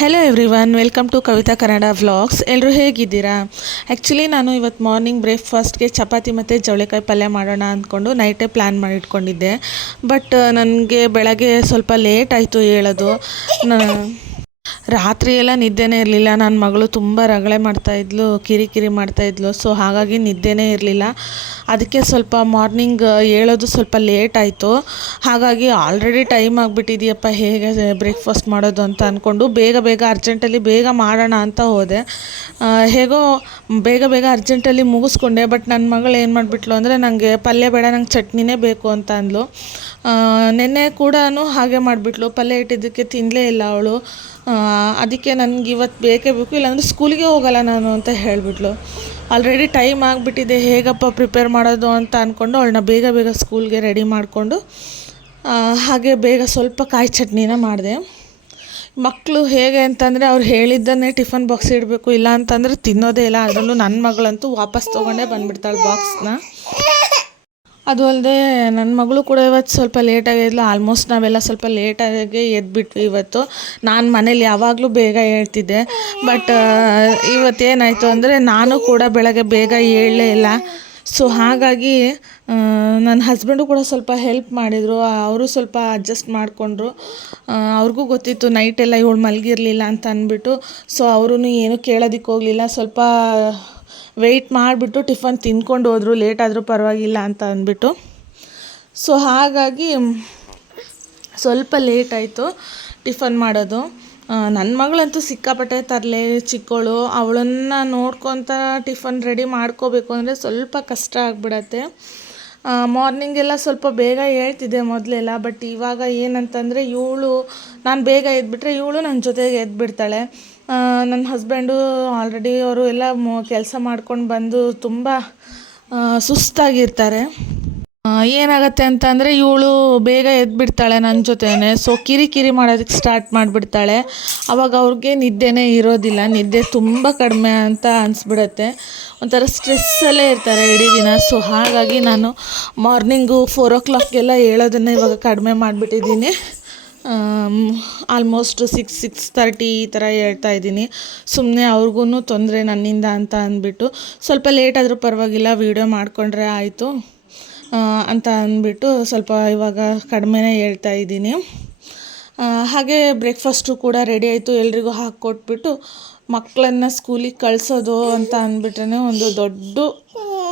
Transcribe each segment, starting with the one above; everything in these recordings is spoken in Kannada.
Hello everyone, welcome to Kavita Kannada vlogs. ಎಲ್ಲರೂ ಹೇಗಿದ್ದೀರಾ? ಆ್ಯಕ್ಚುಲಿ ನಾನು ಇವತ್ತು ಮಾರ್ನಿಂಗ್ ಬ್ರೇಕ್ಫಾಸ್ಟ್ಗೆ ಚಪಾತಿ ಮತ್ತು ಜವಳಿಕಾಯಿ ಪಲ್ಯ ಮಾಡೋಣ ಅಂದ್ಕೊಂಡು ನೈಟೇ ಪ್ಲ್ಯಾನ್ ಮಾಡಿ ಇಟ್ಕೊಂಡಿದ್ದೆ. ಬಟ್ ನನಗೆ ಬೆಳಗ್ಗೆ ಸ್ವಲ್ಪ ಲೇಟ್ ಆಯಿತು ಹೇಳೋದು. ರಾತ್ರಿ ಎಲ್ಲ ನಿದ್ದೆನೇ ಇರಲಿಲ್ಲ. ನನ್ನ ಮಗಳು ತುಂಬ ರಗಳೆ ಮಾಡ್ತಾಯಿದ್ಲು, ಕಿರಿಕಿರಿ ಮಾಡ್ತಾಯಿದ್ಲು. ಸೊ ಹಾಗಾಗಿ ನಿದ್ದೆನೇ ಇರಲಿಲ್ಲ. ಅದಕ್ಕೆ ಸ್ವಲ್ಪ ಮಾರ್ನಿಂಗ್ ಹೇಳೋದು ಸ್ವಲ್ಪ ಲೇಟ್ ಆಯಿತು. ಹಾಗಾಗಿ ಆಲ್ರೆಡಿ ಟೈಮ್ ಆಗಿಬಿಟ್ಟಿದೆಯಪ್ಪ, ಹೇಗೆ ಬ್ರೇಕ್ಫಾಸ್ಟ್ ಮಾಡೋದು ಅಂತ ಅಂದ್ಕೊಂಡು ಬೇಗ ಅರ್ಜೆಂಟಲ್ಲಿ ಬೇಗ ಮಾಡೋಣ ಅಂತ ಹೋದೆ. ಹೇಗೋ ಬೇಗ ಅರ್ಜೆಂಟಲ್ಲಿ ಮುಗಿಸ್ಕೊಂಡೆ. ಬಟ್ ನನ್ನ ಮಗಳು ಏನು ಮಾಡಿಬಿಟ್ಲು ಅಂದರೆ, ನನಗೆ ಪಲ್ಯ ಬೇಡ, ನಂಗೆ ಚಟ್ನಿನೇ ಬೇಕು ಅಂತ ಅಂದ್ಲು. ನೆನ್ನೆ ಕೂಡ ಹಾಗೆ ಮಾಡಿಬಿಟ್ಲು, ಪಲ್ಯ ಇಟ್ಟಿದ್ದಕ್ಕೆ ತಿನ್ನಲೇ ಇಲ್ಲ ಅವಳು. ಅದಕ್ಕೆ ನನಗೆ ಇವತ್ತು ಬೇಕೇ ಬೇಕು, ಇಲ್ಲಾಂದರೆ ಸ್ಕೂಲಿಗೆ ಹೋಗಲ್ಲ ನಾನು ಅಂತ ಹೇಳಿಬಿಟ್ಲು. ಆಲ್ರೆಡಿ ಟೈಮ್ ಆಗಿಬಿಟ್ಟಿದೆ, ಹೇಗಪ್ಪ ಪ್ರಿಪೇರ್ ಮಾಡೋದು ಅಂತ ಅಂದ್ಕೊಂಡು ಅವಳನ್ನ ಬೇಗ ಸ್ಕೂಲ್ಗೆ ರೆಡಿ ಮಾಡಿಕೊಂಡು ಹಾಗೆ ಬೇಗ ಸ್ವಲ್ಪ ಕಾಯಿ ಚಟ್ನಿನ ಮಾಡಿದೆ. ಮಕ್ಕಳು ಹೇಗೆ ಅಂತಂದರೆ, ಅವ್ರು ಹೇಳಿದ್ದನ್ನೇ ಟಿಫನ್ ಬಾಕ್ಸ್ ಇಡಬೇಕು, ಇಲ್ಲ ಅಂತಂದರೆ ತಿನ್ನೋದೇ ಇಲ್ಲ. ಅದರಲ್ಲೂ ನನ್ನ ಮಗಳಂತೂ ವಾಪಸ್ ತೊಗೊಂಡೇ ಬಂದುಬಿಡ್ತಾಳೆ ಬಾಕ್ಸ್ನ. ಅದು ಅಲ್ಲದೆ ನನ್ನ ಮಗಳು ಕೂಡ ಇವತ್ತು ಸ್ವಲ್ಪ ಲೇಟಾಗಿದ್ಲು. ಆಲ್ಮೋಸ್ಟ್ ನಾವೆಲ್ಲ ಸ್ವಲ್ಪ ಲೇಟಾಗಿ ಎದ್ಬಿಟ್ವಿ ಇವತ್ತು. ನಾನು ಮನೇಲಿ ಯಾವಾಗಲೂ ಬೇಗ ಹೇಳ್ತಿದ್ದೆ. ಬಟ್ ಇವತ್ತೇನಾಯಿತು ಅಂದರೆ, ನಾನು ಕೂಡ ಬೆಳಗ್ಗೆ ಬೇಗ ಏಳಲೇ ಇಲ್ಲ. ಸೊ ಹಾಗಾಗಿ ನನ್ನ ಹಸ್ಬೆಂಡು ಕೂಡ ಸ್ವಲ್ಪ ಹೆಲ್ಪ್ ಮಾಡಿದರು. ಅವರು ಸ್ವಲ್ಪ ಅಡ್ಜಸ್ಟ್ ಮಾಡಿಕೊಂಡ್ರು. ಅವ್ರಿಗೂ ಗೊತ್ತಿತ್ತು ನೈಟೆಲ್ಲ ಇವಳು ಮಲಗಿರಲಿಲ್ಲ ಅಂತ ಅಂದ್ಬಿಟ್ಟು. ಸೊ ಅವರೂ ಏನೂ ಕೇಳೋದಕ್ಕೆ ಹೋಗಲಿಲ್ಲ. ಸ್ವಲ್ಪ ವೆಯ್ಟ್ ಮಾಡಿಬಿಟ್ಟು ಟಿಫನ್ ತಿಂದ್ಕೊಂಡು ಹೋದರು, ಲೇಟ್ ಆದರೂ ಪರವಾಗಿಲ್ಲ ಅಂತ ಅಂದ್ಬಿಟ್ಟು. ಸೊ ಹಾಗಾಗಿ ಸ್ವಲ್ಪ ಲೇಟ್ ಆಯಿತು ಟಿಫನ್ ಮಾಡೋದು. ನನ್ನ ಮಗಳಂತೂ ಸಿಕ್ಕಾಪಟ್ಟೆ ತರಲೆ, ಚಿಕ್ಕವಳು. ಅವಳನ್ನು ನೋಡ್ಕೊತ ಟಿಫನ್ ರೆಡಿ ಮಾಡ್ಕೋಬೇಕು ಅಂದರೆ ಸ್ವಲ್ಪ ಕಷ್ಟ ಆಗಿಬಿಡತ್ತೆ. ಮಾರ್ನಿಂಗೆಲ್ಲ ಸ್ವಲ್ಪ ಬೇಗ ಹೇಳ್ತಿದ್ದೆ ಮೊದಲೆಲ್ಲ. ಬಟ್ ಇವಾಗ ಏನಂತಂದರೆ, ನಾನು ಬೇಗ ಎದ್ಬಿಟ್ರೆ ಇವಳು ನನ್ನ ಜೊತೆಗೆ ಎದ್ಬಿಡ್ತಾಳೆ. ನನ್ನ ಹಸ್ಬೆಂಡು ಆಲ್ರೆಡಿ ಅವರು ಎಲ್ಲ ಕೆಲಸ ಮಾಡ್ಕೊಂಡು ಬಂದು ತುಂಬ ಸುಸ್ತಾಗಿರ್ತಾರೆ. ಏನಾಗುತ್ತೆ ಅಂತಂದರೆ, ಇವಳು ಬೇಗ ಎದ್ಬಿಡ್ತಾಳೆ ನನ್ನ ಜೊತೆನೇ. ಸೊ ಕಿರಿಕಿರಿ ಮಾಡೋದಕ್ಕೆ ಸ್ಟಾರ್ಟ್ ಮಾಡಿಬಿಡ್ತಾಳೆ. ಆವಾಗ ಅವ್ರಿಗೆ ನಿದ್ದೆನೇ ಇರೋದಿಲ್ಲ, ನಿದ್ದೆ ತುಂಬ ಕಡಿಮೆ ಅಂತ ಅನಿಸ್ಬಿಡತ್ತೆ. ಒಂಥರ ಸ್ಟ್ರೆಸ್ಸಲ್ಲೇ ಇರ್ತಾರೆ ಇಡೀ ದಿನ. ಸೊ ಹಾಗಾಗಿ ನಾನು ಮಾರ್ನಿಂಗು 4 o'clockಗೆಲ್ಲ ಹೇಳೋದನ್ನು ಇವಾಗ ಕಡಿಮೆ ಮಾಡಿಬಿಟ್ಟಿದ್ದೀನಿ. ಆಲ್ಮೋಸ್ಟ್ 6-6:30 ಈ ಥರ ಹೇಳ್ತಾ ಇದ್ದೀನಿ. ಸುಮ್ಮನೆ ಅವ್ರಿಗೂ ತೊಂದರೆ ನನ್ನಿಂದ ಅಂತ ಅಂದ್ಬಿಟ್ಟು, ಸ್ವಲ್ಪ ಲೇಟ್ ಆದರೂ ಪರವಾಗಿಲ್ಲ, ವೀಡಿಯೋ ಮಾಡಿಕೊಂಡ್ರೆ ಆಯಿತು ಅಂತ ಅಂದ್ಬಿಟ್ಟು ಸ್ವಲ್ಪ ಇವಾಗ ಕಡಿಮೆನೇ ಹೇಳ್ತಾ ಇದ್ದೀನಿ. ಹಾಗೆ ಬ್ರೇಕ್ಫಾಸ್ಟು ಕೂಡ ರೆಡಿ ಆಯಿತು. ಎಲ್ರಿಗೂ ಹಾಕ್ಕೊಟ್ಬಿಟ್ಟು ಮಕ್ಕಳನ್ನು ಸ್ಕೂಲಿಗೆ ಕಳಿಸೋದು ಅಂತ ಅಂದ್ಬಿಟ್ರೆ ಒಂದು ದೊಡ್ಡ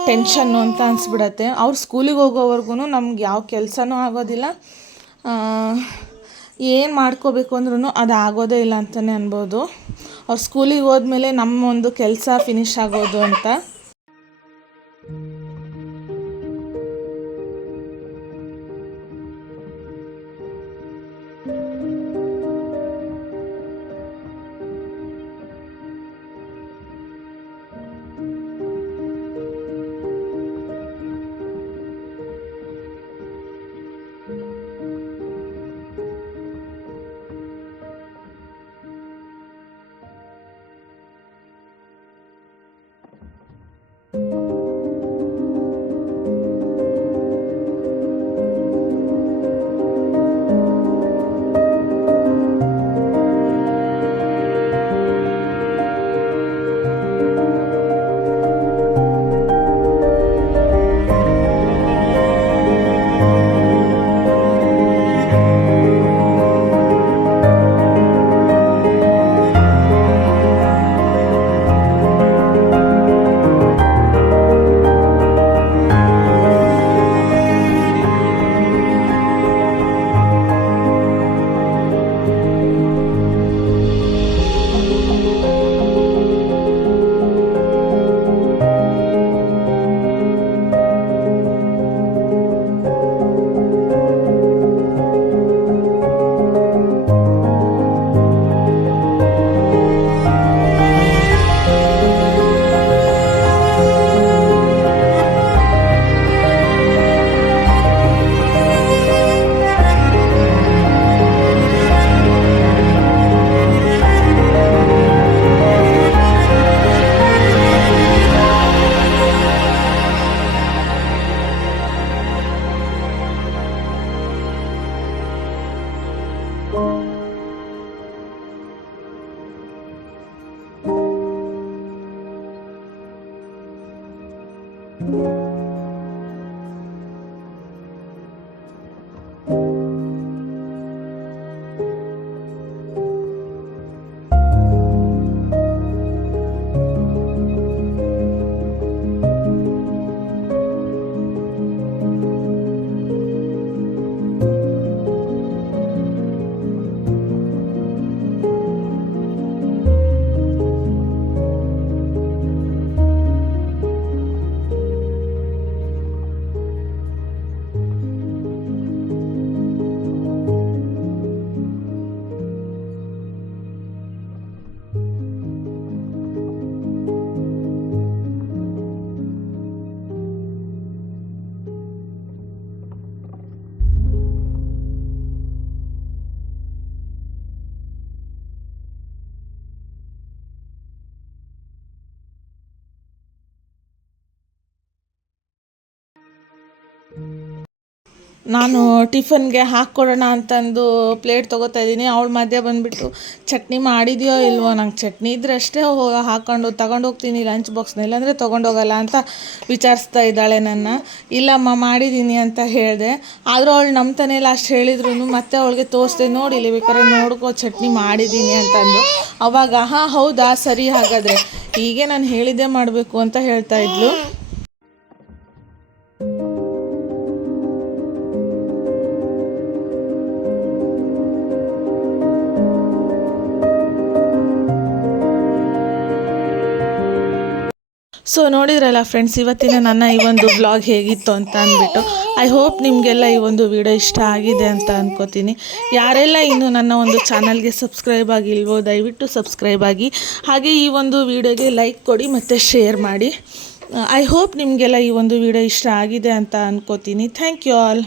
ಟೆನ್ಷನ್ನು ಅಂತ ಅನಿಸ್ಬಿಡತ್ತೆ. ಅವ್ರು ಸ್ಕೂಲಿಗೆ ಹೋಗೋವರೆಗೂ ನಮ್ಗೆ ಯಾವ ಕೆಲಸನೂ ಆಗೋದಿಲ್ಲ. ಏನು ಮಾಡ್ಕೋಬೇಕು ಅಂದ್ರೂ ಅದು ಆಗೋದೇ ಇಲ್ಲ ಅಂತಲೇ ಅನ್ಬೋದು. ಅವ್ರು ಸ್ಕೂಲಿಗೆ ಹೋದ್ಮೇಲೆ ನಮ್ಮ ಒಂದು ಕೆಲಸ ಫಿನಿಷ್ ಆಗೋದು ಅಂತ. ನಾನು ಟಿಫನ್ಗೆ ಹಾಕ್ಕೊಡೋಣ ಅಂತಂದು ಪ್ಲೇಟ್ ತೊಗೋತಾ ಇದ್ದೀನಿ. ಅವಳು ಮಧ್ಯೆ ಬಂದುಬಿಟ್ಟು ಚಟ್ನಿ ಮಾಡಿದೆಯೋ ಇಲ್ವೋ, ನಂಗೆ ಚಟ್ನಿ ಇದ್ದರೆ ಅಷ್ಟೇ ಹಾಕ್ಕೊಂಡು ತಗೊಂಡೋಗ್ತೀನಿ ಲಂಚ್ ಬಾಕ್ಸ್ನ, ಇಲ್ಲಾಂದರೆ ತೊಗೊಂಡೋಗಲ್ಲ ಅಂತ ವಿಚಾರಿಸ್ತಾ ಇದ್ದಾಳೆ ನನ್ನ. ಇಲ್ಲಮ್ಮ ಮಾಡಿದ್ದೀನಿ ಅಂತ ಹೇಳಿದೆ. ಆದರೂ ಅವಳು ನಂಬ್ತಾನೆ ಇಲ್ಲ. ಅಷ್ಟು ಹೇಳಿದ್ರು ಮತ್ತೆ ಅವಳಿಗೆ ತೋರಿಸ್ದೆ, ನೋಡಿ ಇಲ್ಲಿ ಬೇಕಾದ್ರೆ ನೋಡ್ಕೋ ಚಟ್ನಿ ಮಾಡಿದ್ದೀನಿ ಅಂತಂದು. ಅವಾಗ ಹಾಂ ಹೌದಾ ಸರಿ ಹಾಗಾದರೆ ಹೀಗೆ ನಾನು ಹೇಳಿದ್ದೇ ಮಾಡಬೇಕು ಅಂತ ಹೇಳ್ತಾ ಇದ್ಲು. ಸೊ ನೋಡಿದ್ರಲ್ಲ ಫ್ರೆಂಡ್ಸ್, ಇವತ್ತಿನ ನನ್ನ ಈ ಒಂದು ವ್ಲಾಗ್ ಹೇಗಿತ್ತು ಅಂತ ಅಂದ್ಬಿಟ್ಟು. ಐ ಹೋಪ್ ನಿಮಗೆಲ್ಲ ಈ ಒಂದು ವಿಡಿಯೋ ಇಷ್ಟ ಆಗಿದೆ ಅಂತ ಅಂದ್ಕೋತೀನಿ. ಯಾರೆಲ್ಲ ಇನ್ನು ನನ್ನ ಒಂದು ಚಾನಲ್ಗೆ ಸಬ್ಸ್ಕ್ರೈಬ್ ಆಗಿಲ್ವೋ ದಯವಿಟ್ಟು ಸಬ್ಸ್ಕ್ರೈಬ್ ಆಗಿ, ಹಾಗೆ ಈ ಒಂದು ವಿಡಿಯೋಗೆ ಲೈಕ್ ಕೊಡಿ ಮತ್ತು ಶೇರ್ ಮಾಡಿ. ಐ ಹೋಪ್ ನಿಮಗೆಲ್ಲ ಈ ಒಂದು ವಿಡಿಯೋ ಇಷ್ಟ ಆಗಿದೆ ಅಂತ ಅಂದ್ಕೋತೀನಿ. Thank you all.